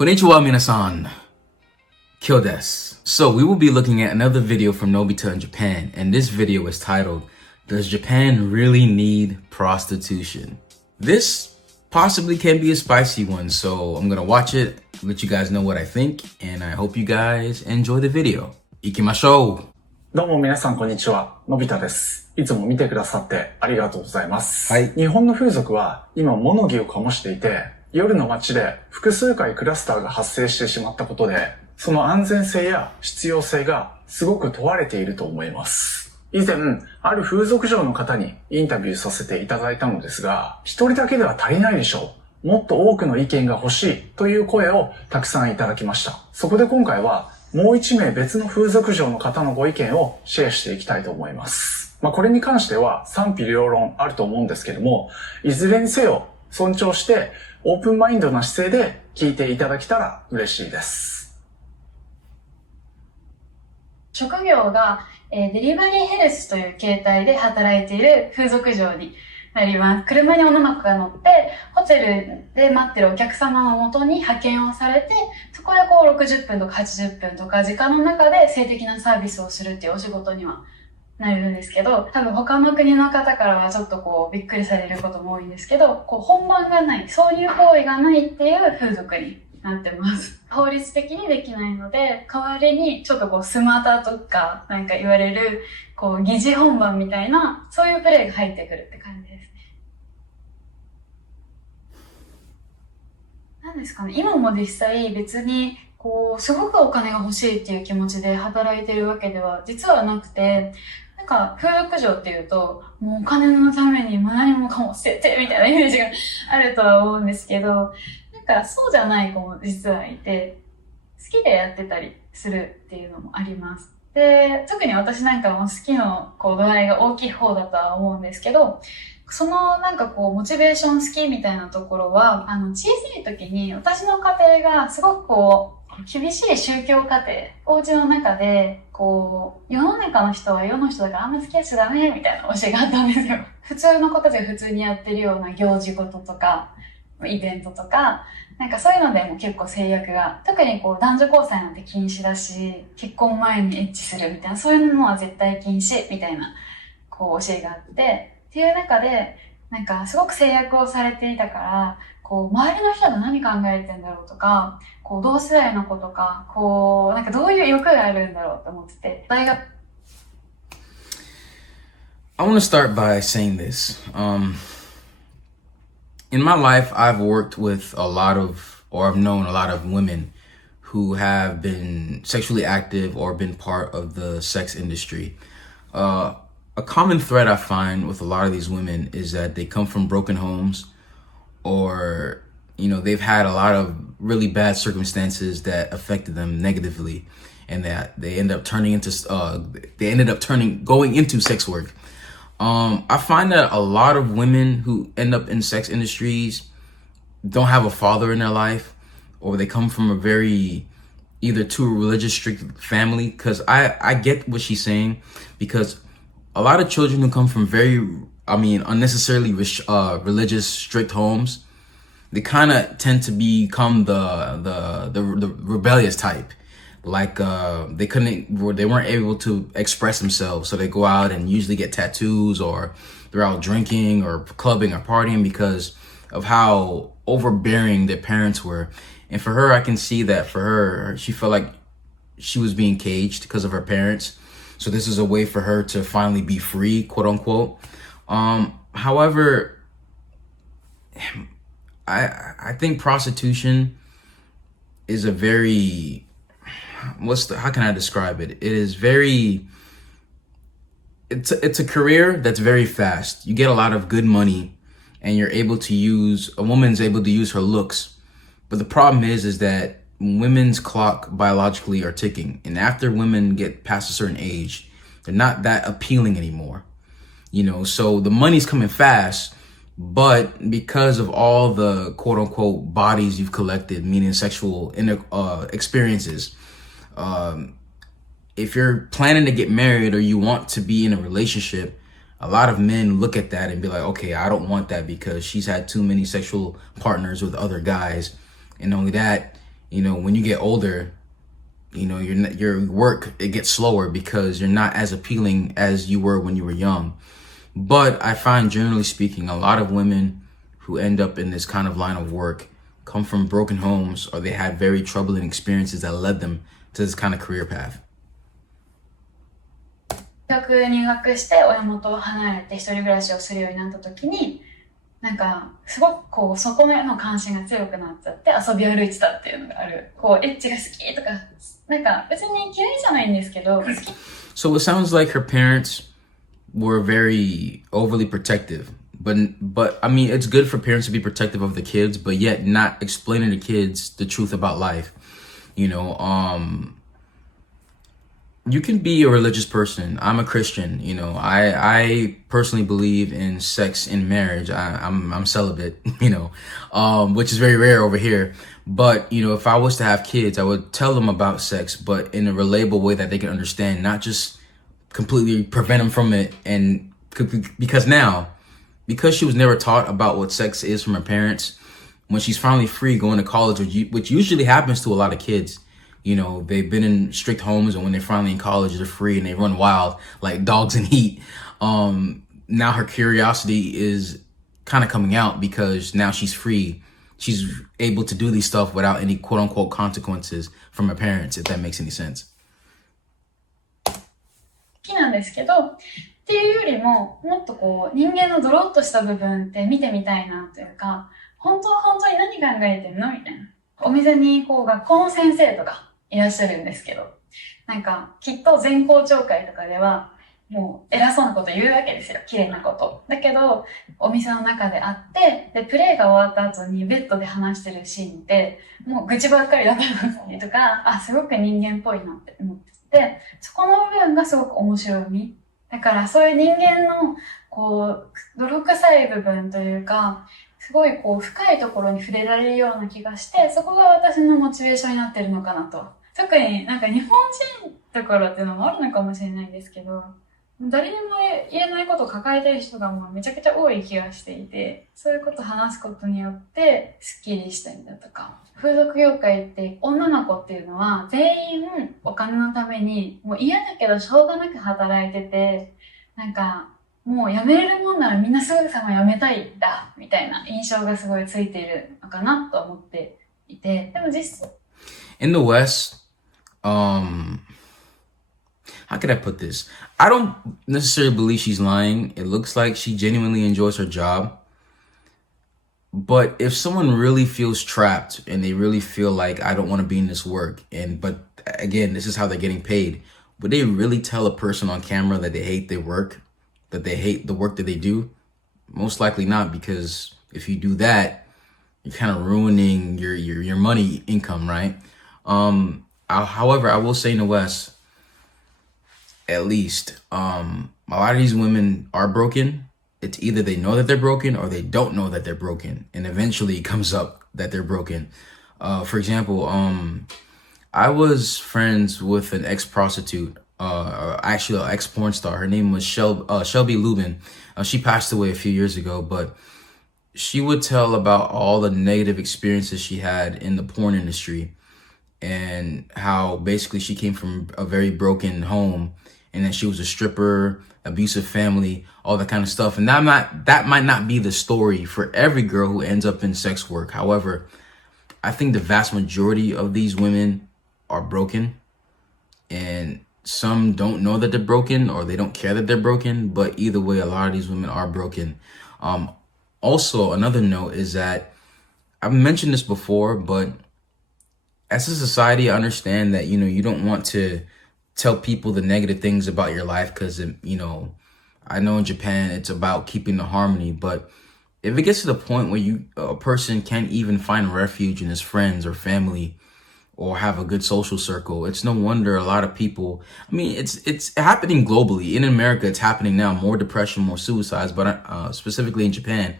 Konnichiwa minasan. Kyo desu. So we will be looking at another video from NobitafromJapan, and this video is titled, Does Japan Really Need Prostitution? This possibly can be a spicy one, so I'm gonna watch it, let you guys know what I think, and I hope you guys enjoy the video. 行きましょう。どうも皆さんこんにちは、のび太です。いつも見てくださってありがとうございます。はい。日本の風俗は今物議を醸していて、夜の街で複数回クラスターが発生してしまったことで、その安全性や必要性がすごく問われていると思います。以前、ある風俗嬢の方にインタビューさせていただいたのですが、一人だけでは足りないでしょう。もっと多くの意見が欲しいという声をたくさんいただきました。そこで今回はもう一名別の風俗嬢の方のご意見をシェアしていきたいと思います。これに関しては賛否両論あると思うんですけども、いずれにせよ尊重してオープンマインドな姿勢で聞いていただけたら嬉しいです。職業がデリバリーヘルスという形態で働いている風俗嬢になります。車に女の子が乗って、ホテルで待ってるお客様の元に派遣をされて、そこで60分とか80分とか時間の中で性的なサービスをするっていうお仕事にはなるんですけど、多分他の国の方からはちょっとびっくりされることも多いんですけど、本番がない、そういう行為がないっていう風俗になってます。法律的にできないので、代わりにちょっとスマタとかなんか言われる、疑似本番みたいな、そういうプレイが入ってくるって感じですね。なんですかね、今も実際別に、すごくお金が欲しいっていう気持ちで働いてるわけでは実はなくて、なんか風俗嬢っていうと、もうお金のために何もかも捨ててみたいなイメージがあるとは思うんですけど、なんかそうじゃない子も実はいて、好きでやってたりするっていうのもあります。で、特に私なんかも好きの度合いが大きい方だとは思うんですけど、そのモチベーション好きみたいなところは、小さい時に私の家庭がすごく厳しい宗教家庭、お家の中で、世の中の人は世の人だからあんま好きやしちゃダメみたいな教えがあったんですよ。普通の子たちが普通にやってるような行事事とか、イベントとか、なんかそういうのでも結構制約が、特に男女交際なんて禁止だし、結婚前にエッチするみたいな、そういうのは絶対禁止みたいな、教えがあって、っていう中で、なんかすごく制約をされていたから、周りの人が何考えてんだろうとか、同世代の子とか、なんかどういう欲があるんだろうと思ってて、大学。I want to start by saying this. In my life, I've worked with I've known a lot of women who have been sexually active or been part of the sex industry. A common thread I find with a lot of these women is that they come from broken homes, or, they've had a lot of really bad circumstances that affected them negatively, and that they ended up going into sex work. I find that a lot of women who end up in sex industries don't have a father in their life, or they come from either too religious, strict family. Cause I get what she's saying, because a lot of children who come from unnecessarily religious, strict homes, they kind of tend to become the rebellious type. Like, they weren't able to express themselves. So they go out and usually get tattoos, or they're out drinking or clubbing or partying because of how overbearing their parents were. And for her, I can see that for her, she felt like she was being caged because of her parents. So this is a way for her to finally be free, quote unquote. However, I think prostitution is a very, how can I describe it? It's a career that's very fast. You get a lot of good money, and a woman's able to use her looks. But the problem is that women's clock biologically are ticking, and after women get past a certain age, they're not that appealing anymore. So the money's coming fast, but because of all the quote unquote bodies you've collected, meaning sexual experiences, if you're planning to get married or you want to be in a relationship, a lot of men look at that and be like, okay, I don't want that because she's had too many sexual partners with other guys. And only that, when you get older, your work, it gets slower because you're not as appealing as you were when you were young. But I find, generally speaking, a lot of women who end up in this kind of line of work come from broken homes, or they had very troubling experiences that led them to this kind of career path. 大学入学して親元を離れて一人暮らしをするようになった時に、なんかすごくこうそこへの関心が強くなっちゃって遊び歩いてたっていうのがある。こうエッチが好きとか、なんか別に嫌いじゃないんですけど、好き。So it sounds like her parents were very overly protective. But I mean, it's good for parents to be protective of the kids, but yet not explaining to kids the truth about life. You can be a religious person. I'm a Christian. I personally believe in sex in marriage. I'm celibate, which is very rare over here. But, if I was to have kids, I would tell them about sex, but in a relatable way that they can understand, not just completely prevent them from it. And because she was never taught about what sex is from her parents, when she's finally free going to college, which usually happens to a lot of kids, they've been in strict homes, and when they're finally in college, they're free and they run wild like dogs in heat. Now her curiosity is kind of coming out because now she's free. She's able to do these stuff without any quote unquote consequences from her parents, if that makes any sense. 好きなんですけど、っていうよりも、もっとこう、人間のドロッとした部分って見てみたいなというか、本当に何考えてんのみたいな。お店にこう、学校の先生とかいらっしゃるんですけど、なんか、きっと全校長会とかでは、もう偉そうなこと言うわけですよ。綺麗なこと。だけど、お店の中で会って、で、プレイが終わった後にベッドで話してるシーンって、もう愚痴ばっかりだったりとか、すごく人間っぽいなって思ってて、そこの部分がすごく面白み。だからそういう人間の、こう、泥臭い部分というか、すごいこう、深いところに触れられるような気がして、そこが私のモチベーションになってるのかなと。特になんか日本人だからっていうのもあるのかもしれないんですけど、誰にも言えないことを抱えてる人がもうめちゃくちゃ多い気がしていて、そういうことを話すことによってスッキリしたりだとか。風俗業界って女の子っていうのは全員お金のためにもう嫌だけどしょうがなく働いてて、なんかもう辞めれるもんならみんなすぐさま辞めたいんだみたいな印象がすごいついているのかなと思っていて、でも実際 In the West, how could I put this? I don't necessarily believe she's lying. It looks like she genuinely enjoys her job. But if someone really feels trapped and they really feel like, I don't want to be in this work, but again, this is how they're getting paid, would they really tell a person on camera that they hate their work, that they hate the work that they do? Most likely not, because if you do that, you're kind of ruining your money income, right? However, I will say in the West, at least, a lot of these women are broken. It's either they know that they're broken or they don't know that they're broken. And eventually it comes up that they're broken. For example, I was friends with an ex-prostitute, actually an ex-porn star. Her name was Shelby Lubin. She passed away a few years ago, but she would tell about all the negative experiences she had in the porn industry and how basically she came from a very broken home, and then she was a stripper, abusive family, all that kind of stuff. And that might not be the story for every girl who ends up in sex work. However, I think the vast majority of these women are broken, and some don't know that they're broken or they don't care that they're broken. But either way, a lot of these women are broken. Also, another note is that I've mentioned this before, but as a society, I understand that, you don't want to tell people the negative things about your life because, I know in Japan, it's about keeping the harmony. But if it gets to the point where a person can't even find refuge in his friends or family or have a good social circle, it's no wonder a lot of people, it's happening globally. In America, it's happening now, more depression, more suicides, but specifically in Japan,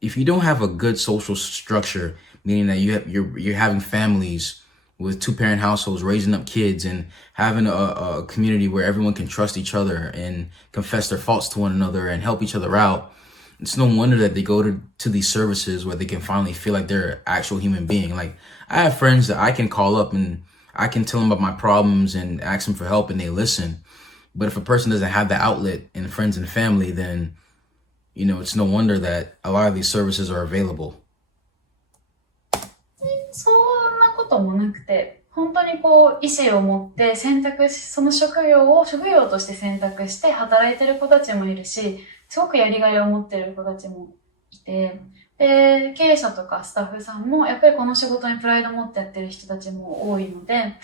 if you don't have a good social structure, meaning that you're having families with two-parent households, raising up kids and having a community where everyone can trust each other and confess their faults to one another and help each other out, it's no wonder that they go to these services where they can finally feel like they're an actual human being. Like, I have friends that I can call up and I can tell them about my problems and ask them for help and they listen. But if a person doesn't have the outlet in friends and family, then, it's no wonder that a lot of these services are available. そんなこともなくて、本当に意思を持ってその職業として選択して働いてる子たちもいるし、すごくやりがいを持ってる子たちもいて、で、経営者とかスタッフさんもやっぱりこの仕事にプライドを持ってやってる人たちも多いので、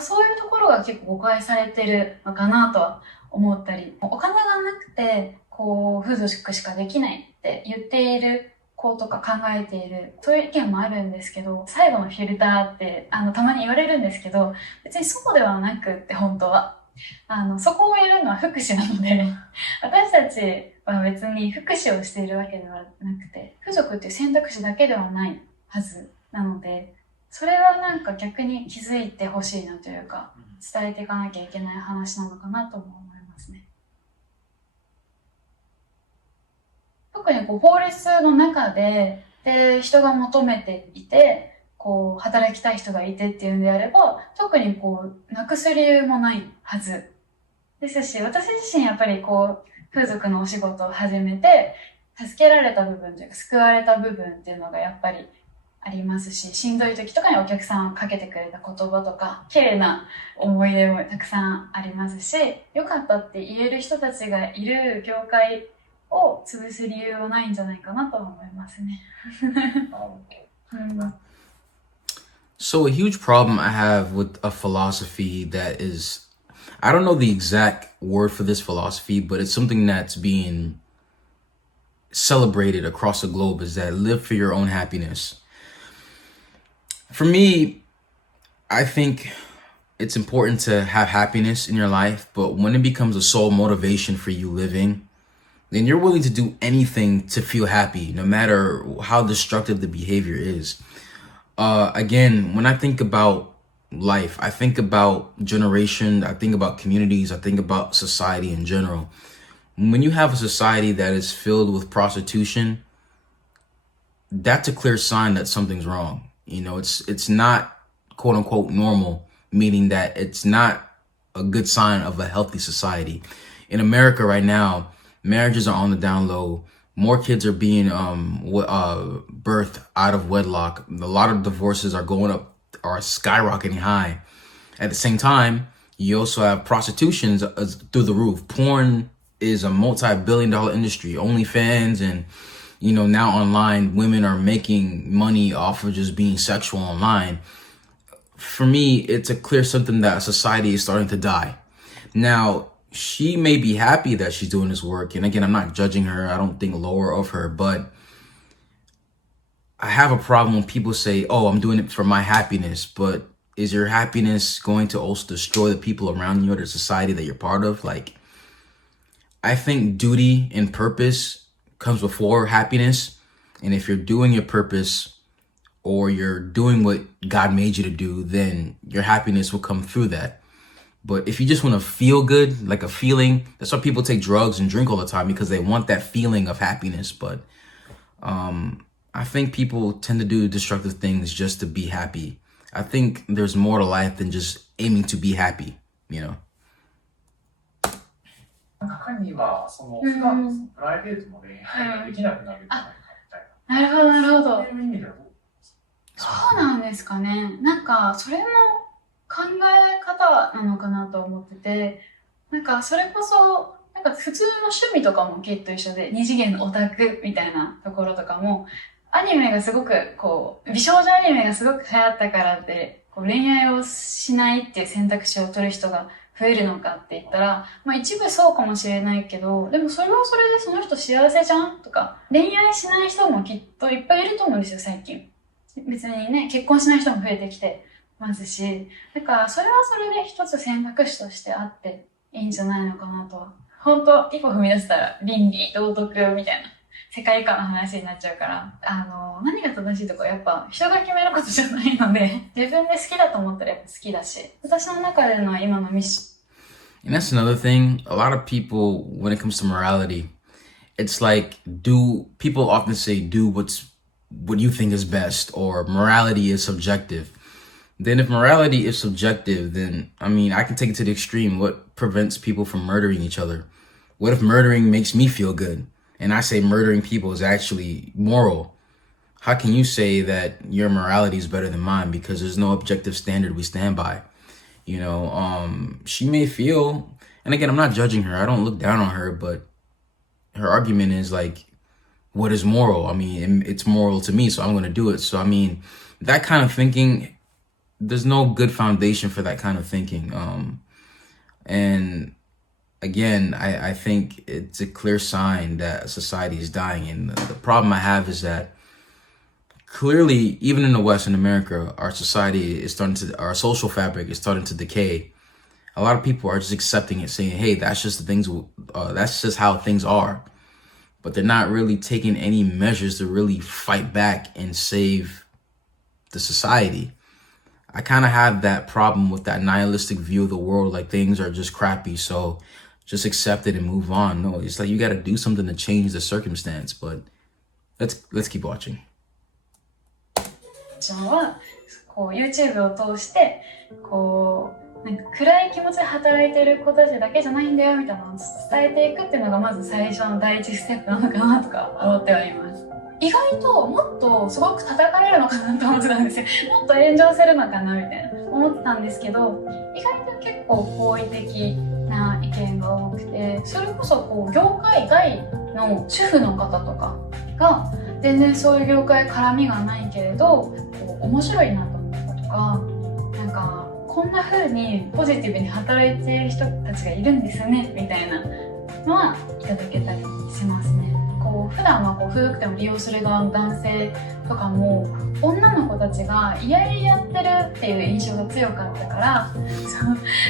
そういうところが結構誤解されてるのかなとは思ったり、お金がなくて、風俗しかできないって言っている子とか考えている、そういう意見もあるんですけど、最後のフィルターって、たまに言われるんですけど、別にそうではなくって本当は。そこをやるのは福祉なので、私たちは別に福祉をしているわけではなくて、風俗っていう選択肢だけではないはずなので、それは逆に気づいてほしいなというか、伝えていかなきゃいけない話なのかなとも思いますね。特に法律の中で、人が求めていて、働きたい人がいてっていうんであれば、特になくす理由もないはずですし、私自身やっぱり風俗のお仕事を始めて、助けられた部分というか、救われた部分っていうのがやっぱりありますし、しんどい時とかにお客さんかけてくれた言葉とか、綺麗な思い出もたくさんありますし、良かったって言える人たちがいる業界を潰す理由はないんじゃないかなと思いますね。So a huge problem I have with a philosophy that is, I don't know the exact word for this philosophy, but it's something that's being celebrated across the globe, is that live for your own happiness. For me, I think it's important to have happiness in your life, but when it becomes a sole motivation for you living, then you're willing to do anything to feel happy, no matter how destructive the behavior is. Again, when I think about life, I think about generation, I think about communities, I think about society in general. When you have a society that is filled with prostitution, that's a clear sign that something's wrong. It's not quote unquote normal, meaning that it's not a good sign of a healthy society. In America right now, marriages are on the down low. More kids are being birthed out of wedlock. A lot of divorces are skyrocketing high. At the same time, you also have prostitution through the roof. Porn is a multi-billion-dollar industry. OnlyFans and, now online, women are making money off of just being sexual online. For me, it's a clear symptom that society is starting to die. Now, she may be happy that she's doing this work. And again, I'm not judging her. I don't think lower of her, but I have a problem when people say, oh, I'm doing it for my happiness. But is your happiness going to also destroy the people around you or the society that you're part of? I think duty and purpose comes before happiness. And if you're doing your purpose or you're doing what God made you to do, then your happiness will come through that. But if you just want to feel good, like a feeling, that's why people take drugs and drink all the time, because they want that feeling of happiness. But I think people tend to do destructive things just to be happy. I think there's more to life than just aiming to be happy, 中には普段のプライベートの恋愛ができなくなるんじゃないかみたいな。なるほど、なるほど。そういう意味ではどうですか？そうなんですかね。それも考え方なのかなと思ってて、それこそ、普通の趣味とかもきっと一緒で、二次元のオタクみたいなところとかも、アニメがすごく、美少女アニメがすごく流行ったからって、恋愛をしないっていう選択肢を取る人が増えるのかって言ったら、一部そうかもしれないけど、でもそれはそれでその人幸せじゃんとか、恋愛しない人もきっといっぱいいると思うんですよ、最近。別にね、結婚しない人も増えてきてますし、それはそれで一つ選択肢としてあっていいんじゃないのかなとは。本当一歩踏み出したら倫理、道徳みたいな世界観の話になっちゃうから、何が正しいとかやっぱ人が決めることじゃないので、自分で好きだと思ったらやっぱ好きだし、私の中での今のミッション。And that's another thing. A lot of people, when it comes to morality, it's like, people often say do what you think is best, or morality is subjective. Then if morality is subjective, then I mean, I can take it to the extreme. What prevents people from murdering each other? What if murdering makes me feel good and I say murdering people is actually moral? How can you say that your morality is better than mine? Because there's no objective standard we stand by. You know, she may feel, and again, I'm not judging her. I don't look down on her, but her argument is like, what is moral? I mean, it's moral to me, so I'm going to do it. So, I mean, that kind of thinking, there's no good foundation for that kind of thinking. And again, I think it's a clear sign that society is dying. And the problem I have is that clearly, even in the West, in America, our society is our social fabric is starting to decay. A lot of people are just accepting it, saying, hey, that's just that's just how things are. But they're not really taking any measures to really fight back and save the society. I kind of have that problem with that nihilistic view of the world, like things are just crappy, so just accept it and move on. No, it's like you got to do something to change the circumstance. But let's keep watching. はこう YouTube を通してなんか暗い気持ちで働いてる子たちだけじゃないんだよみたいなのを伝えていくっていうのがまず最初の第一ステップなのかなとか思っております。意外ともっとすごく叩かれるのかなと思ってたんですよ。もっと炎上するのかなみたいな思ってたんですけど、意外と結構好意的な意見が多くて、それこそ業界外の主婦の方とかが全然そういう業界絡みがないけれど面白いなと思ったとか、なんかこんな風にポジティブに働いている人たちがいるんですねみたいなのはいただけたりしますね。普段は風俗店を利用する側の男性とかも女の子たちが嫌々やってるっていう印象が強かったから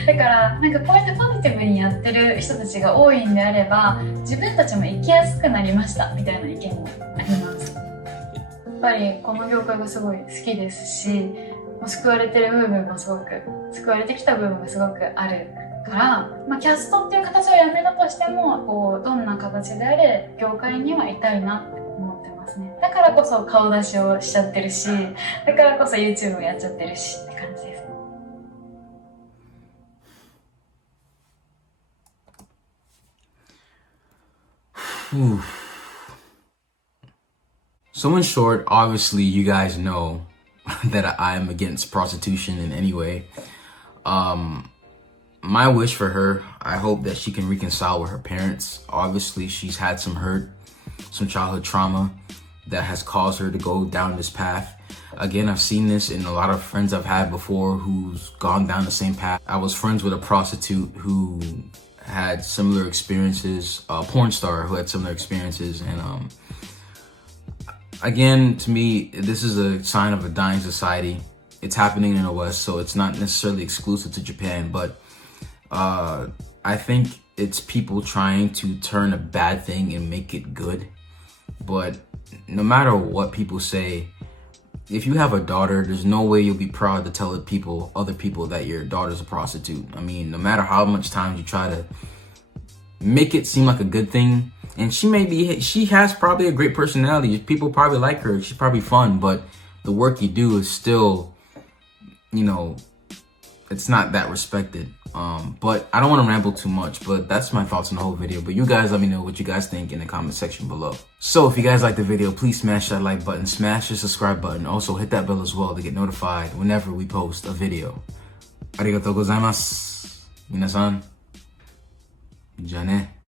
だからなんかこうやってポジティブにやってる人たちが多いんであれば自分たちも生きやすくなりましたみたいな意見もあります。やっぱりこの業界がすごい好きですし、救われてる部分もすごく救われてきた部分がすごくあるから、キャストっていう形をやめたとしてもどんな形であれ業界にはいたいなって思ってますね。だからこそ顔出しをしちゃってるし、だからこそ YouTube をやっちゃってるしって感じです。So in short, obviously you guys know that I am against prostitution in any way. My wish for her, I hope that she can reconcile with her parents. Obviously, she's had some hurt, some childhood trauma that has caused her to go down this path. Again, I've seen this in a lot of friends I've had before who's gone down the same path. I was friends with a prostitute who had similar experiences, a porn star who had similar experiences. And again, to me, this is a sign of a dying society. It's happening in the West, so it's not necessarily exclusive to Japan, but I think it's people trying to turn a bad thing and make it good. But no matter what people say, if you have a daughter, there's no way you'll be proud to tell other people that your daughter's a prostitute. I mean, no matter how much time you try to make it seem like a good thing, and she has probably a great personality. People probably like her. She's probably fun, but the work you do is still, you know, it's not that respected. But I don't want to ramble too much, but that's my thoughts on the whole video. But you guys let me know what you guys think in the comment section below. So if you guys like the video, please smash that like button, smash the subscribe button. Also hit that bell as well to get notified whenever we post a video. Arigatou gozaimasu. Minasan. Ja ne.